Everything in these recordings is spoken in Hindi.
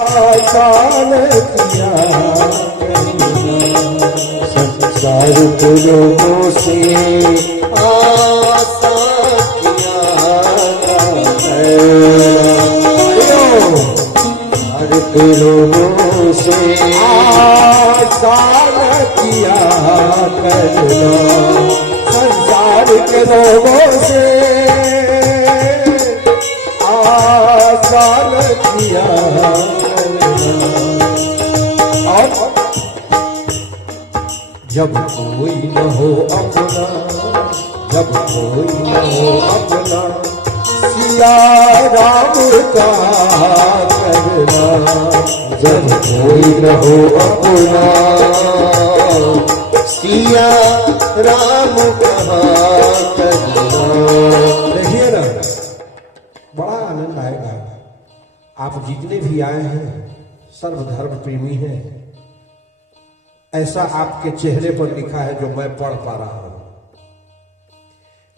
आसान किया संसार के लोगों से आसान किया संसार के लोगों से आसान किया करना संसार के लोगों से आसान किया जब कोई न हो अपना जब कोई न हो अपना सिया राम का करना जब कोई न हो अपना सिया राम का करना। देखिए ना बड़ा आनंद आएगा। आप जितने भी आए हैं सर्वधर्म प्रेमी हैं, ऐसा आपके चेहरे पर लिखा है जो मैं पढ़ पा रहा हूं।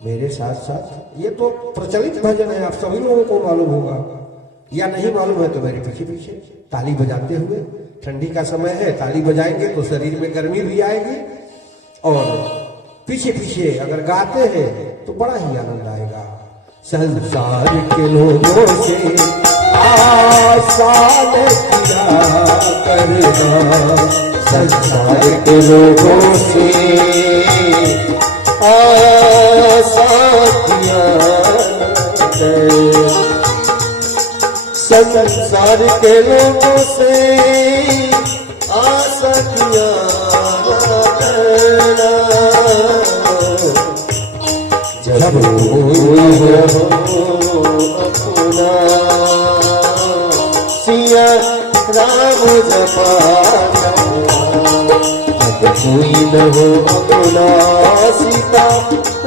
मेरे साथ साथ ये तो प्रचलित भजन है, आप सभी लोगों को मालूम होगा, या नहीं मालूम है तो मेरे पीछे पीछे ताली बजाते हुए, ठंडी का समय है ताली बजाएंगे तो शरीर में गर्मी भी आएगी, और पीछे पीछे अगर गाते हैं तो बड़ा ही आनंद आएगा। संसार के लोगों से आसान किया करना संसार के लोगों से आसान किया संसार के लोगों से आसान किया करना जब कोई हो अपना सिया राम जपाना जब कोई न हो अपना सीता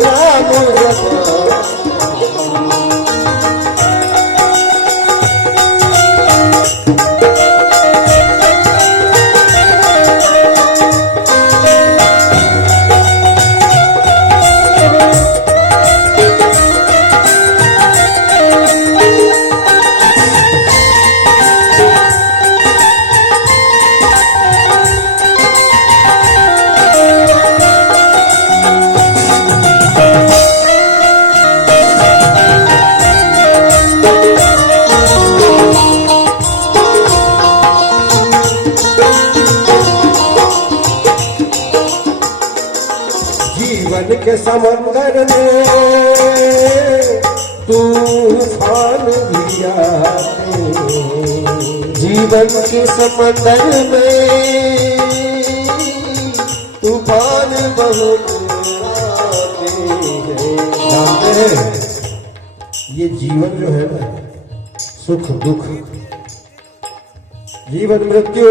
राम जपाना। जीवन के समंदर में तूफान भी आते जीवन के समंदर में तूफान बहुत आते हैं। जानते हैं ये जीवन जो है ना सुख दुख जीवन मृत्यु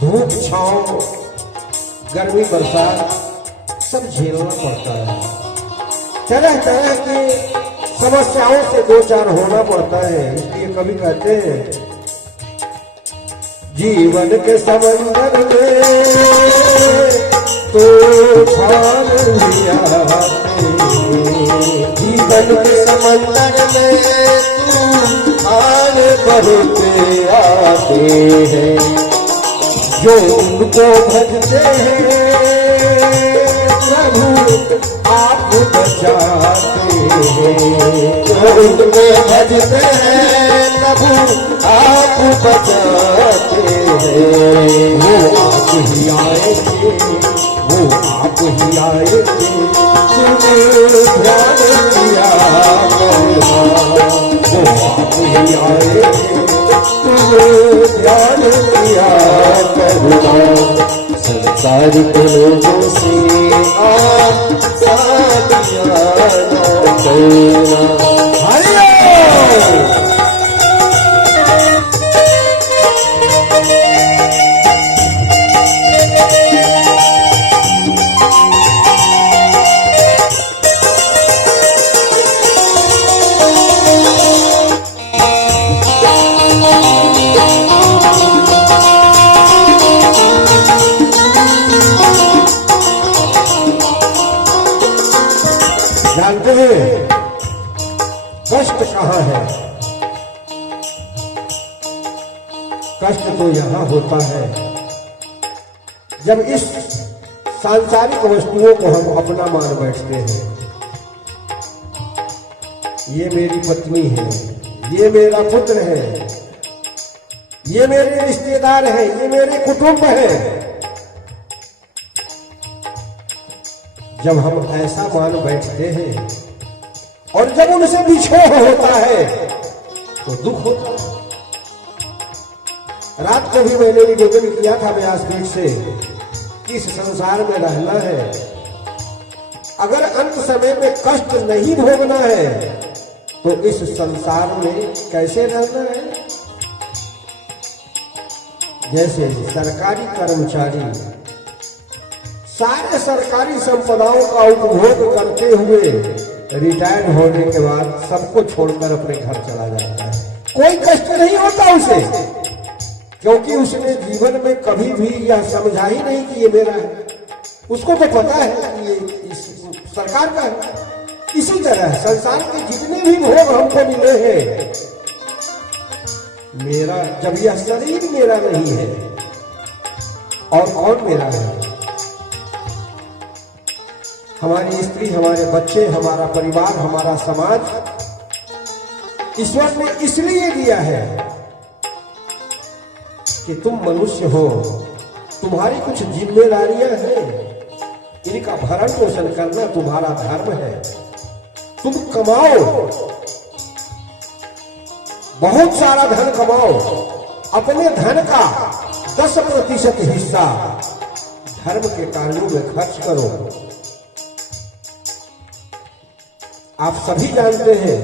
धूप छांव गर्मी बरसात सब झेलना पड़ता है। तरह तरह की समस्याओं से दो चार होना पड़ता है। इसलिए कभी कहते हैं जीवन के समंदर में तूफान भी आते जीवन के समंदर में तूफान बहुत आते हैं जो उनको भजते हैं प्रभु आप बचाते हैं जो उनको भजते हैं प्रभु आप बचाते हैं। वो आप ही आएंगे वो आप ही आएंगे सुने ध्यान दिया करना वो आप ही आएंगे तुम ध्यान दिया करना संसार के लोगों से आसान किया करना। जानते हैं कष्ट तो यहाँ होता है जब इस सांसारिक वस्तुओं को हम अपना मान बैठते हैं। ये मेरी पत्नी है, ये मेरा पुत्र है, ये मेरे रिश्तेदार हैं, ये मेरे कुटुंब है। जब हम ऐसा मान बैठते हैं और जब उनसे बिछोह होता है तो दुख होता है। रात को भी मैंने निवेदन किया था व्यासपीठ से कि इस संसार में रहना है, अगर अंत समय में कष्ट नहीं भोगना है तो इस संसार में कैसे रहना है। जैसे सरकारी कर्मचारी सारे सरकारी संपदाओं का उपभोग करते हुए रिटायर होने के बाद सबको छोड़कर अपने घर चला जाता है, कोई कष्ट नहीं होता उसे, क्योंकि उसने जीवन में कभी भी यह समझा ही नहीं कि ये मेरा है। उसको तो पता है कि ये सरकार का है। इसी तरह संसार के जितने भी भोग हमको मिले हैं, मेरा जब यह शरीर मेरा नहीं है और कौन मेरा है। हमारी स्त्री, हमारे बच्चे, हमारा परिवार, हमारा समाज ईश्वर ने इसलिए दिया है कि तुम मनुष्य हो, तुम्हारी कुछ जिम्मेदारियां हैं, इनका भरण पोषण करना तुम्हारा धर्म है। तुम कमाओ, बहुत सारा धन कमाओ, अपने धन का 10% हिस्सा धर्म के कार्यों में खर्च करो। आप सभी जानते हैं,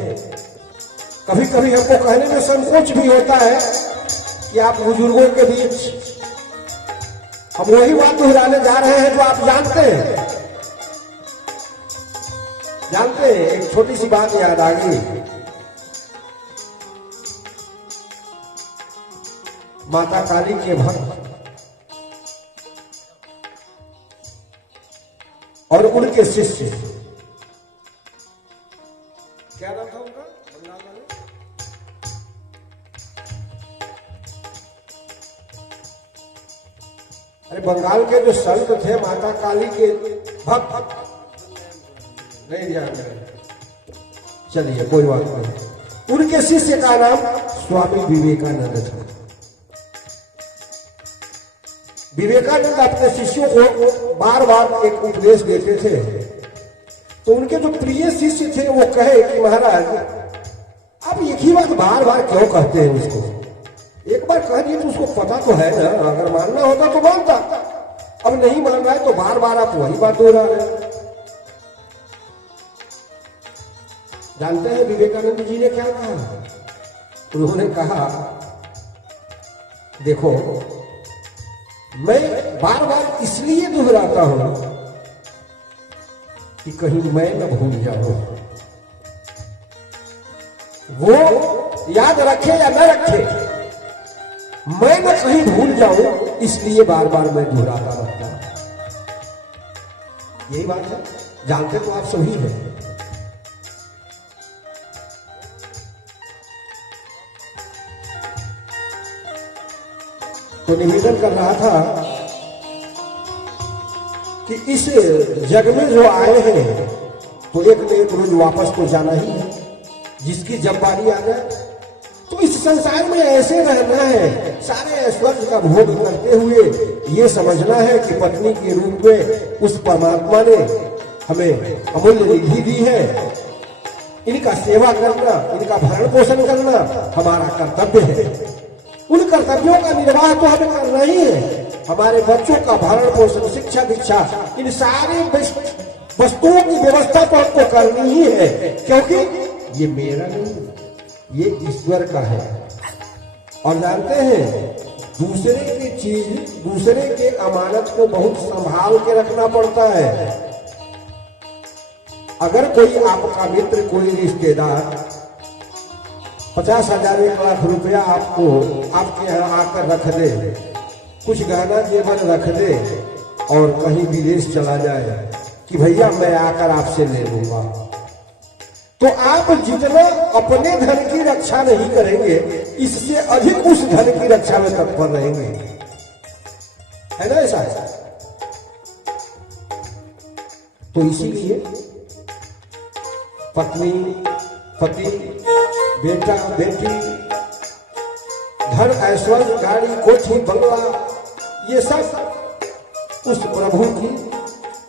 कभी कभी हमको कहने में संकोच भी होता है कि आप बुजुर्गों के बीच हम वही बात दोहराने जा रहे हैं जो आप जानते हैं। एक छोटी सी बात याद आ गई। माता काली के भक्त और उनके शिष्य, क्या नाम था उनका बंगाल वाले? अरे बंगाल के जो संत थे माता काली के भक्त, नहीं ध्यान रहे, चलिए कोई बात नहीं। उनके शिष्य का नाम स्वामी विवेकानंद था। विवेकानंद अपने शिष्यों को बार बार एक उपदेश देते थे, तो उनके जो प्रिय शिष्य थे वो कहे कि महाराज आप एक ही बात बार बार क्यों कहते हैं उसको, एक बार कह दिए तो उसको पता तो है ना, अगर मानना होता तो मानता, अब नहीं मान रहा है तो बार बार आप वही बात दोहरा रहे हैं। जानते हैं विवेकानंद जी ने क्या कहा? उन्होंने कहा देखो, मैं बार बार इसलिए दोहराता हूं कि कहीं मैं न भूल जाऊं। वो याद रखे या न रखे, मैं न कहीं भूल जाऊं, इसलिए बार बार मैं दोहराता रहता हूं। यही बात है, जानते तो आप सभी हैं। तो निवेदन कर रहा था कि इस जग में जो आए हैं तो एक न एक रोज वापस तो जाना ही है। जिसकी जब बारी आ जाए तो इस संसार में ऐसे रहना है, सारे ऐश्वर्य का भोग करते हुए ये समझना है कि पत्नी के रूप में उस परमात्मा ने हमें अमूल्य निधि दी है, इनका सेवा करना, इनका भरण पोषण करना हमारा कर्तव्य है। उन कर्तव्यों का निर्वाह तो हमें करना ही है। हमारे बच्चों का भरण पोषण, शिक्षा दीक्षा, इन सारी वस्तुओं की व्यवस्था तो हमको करनी ही है, क्योंकि ये मेरा नहीं, ये ईश्वर का है। और जानते हैं, दूसरे की चीज, दूसरे के अमानत को बहुत संभाल के रखना पड़ता है। अगर कोई आपका मित्र, कोई रिश्तेदार 50,000 1 लाख रुपया आपको आपके यहाँ आकर रख दे, कुछ गहना जेवर रख दे और कहीं विदेश चला जाए कि भैया मैं आकर आपसे ले लूंगा, तो आप जितना अपने धन की रक्षा नहीं करेंगे, इससे अधिक उस धन की रक्षा में तत्पर रहेंगे, है ना ऐसा? तो इसीलिए पत्नी, पति, बेटा, बेटी, धन, ऐश्वर्य, गाड़ी, कोठी, बंगला, ये सब उस प्रभु की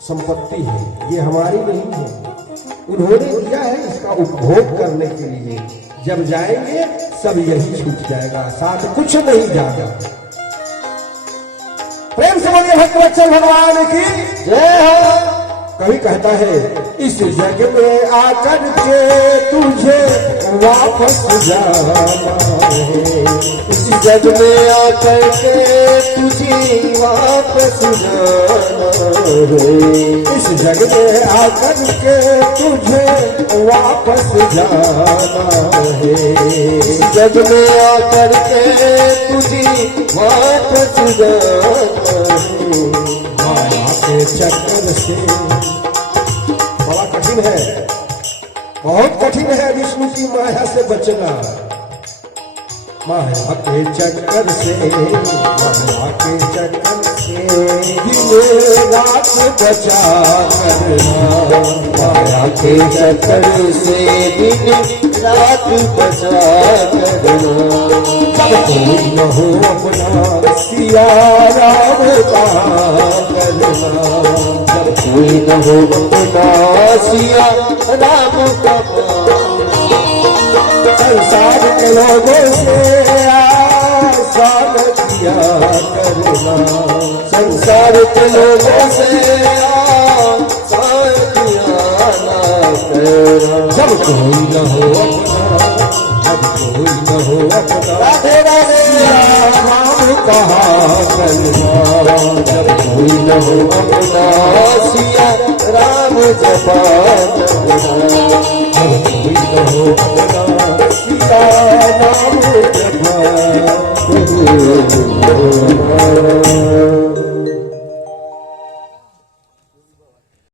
संपत्ति है, ये हमारी नहीं है। उन्होंने दिया है इसका उपभोग करने के लिए। जब जाएंगे सब यही छूट जाएगा, साथ कुछ नहीं जाएगा। प्रेम से बोलिए भक्तवत्सल भगवान की जय हो। कवि कहता है, इस जग में आकर के तुझे वापस जाना है, इस जग में आकर के तुझे वापस जाना है, इस जग में आकर के तुझे वापस जाना है, इस जग में आकर के तुझे वापस जाना है। माया के चक्कर से बड़ा कठिन है, बहुत कठिन है विष्णु की माया से बचना। माया के चक्कर से, माया के चक्कर से दिन रात बचा करना, माया के चक्कर से दिन रात बचा करना। सब कोई न हो अपना सिया राम का करना, जब कोई न हो अपना सिया राम का। संसार के लोगों से आसान किया करना, संसार के लोगों से आसान किया ना करना। जब कोई न हो अपना, जब कोई न हो अपना, राधे राधे राम कहा करना, जब कोई न हो अपना सिया राम जपा करना। जब कोई न हो अपना सीता नाम जपा।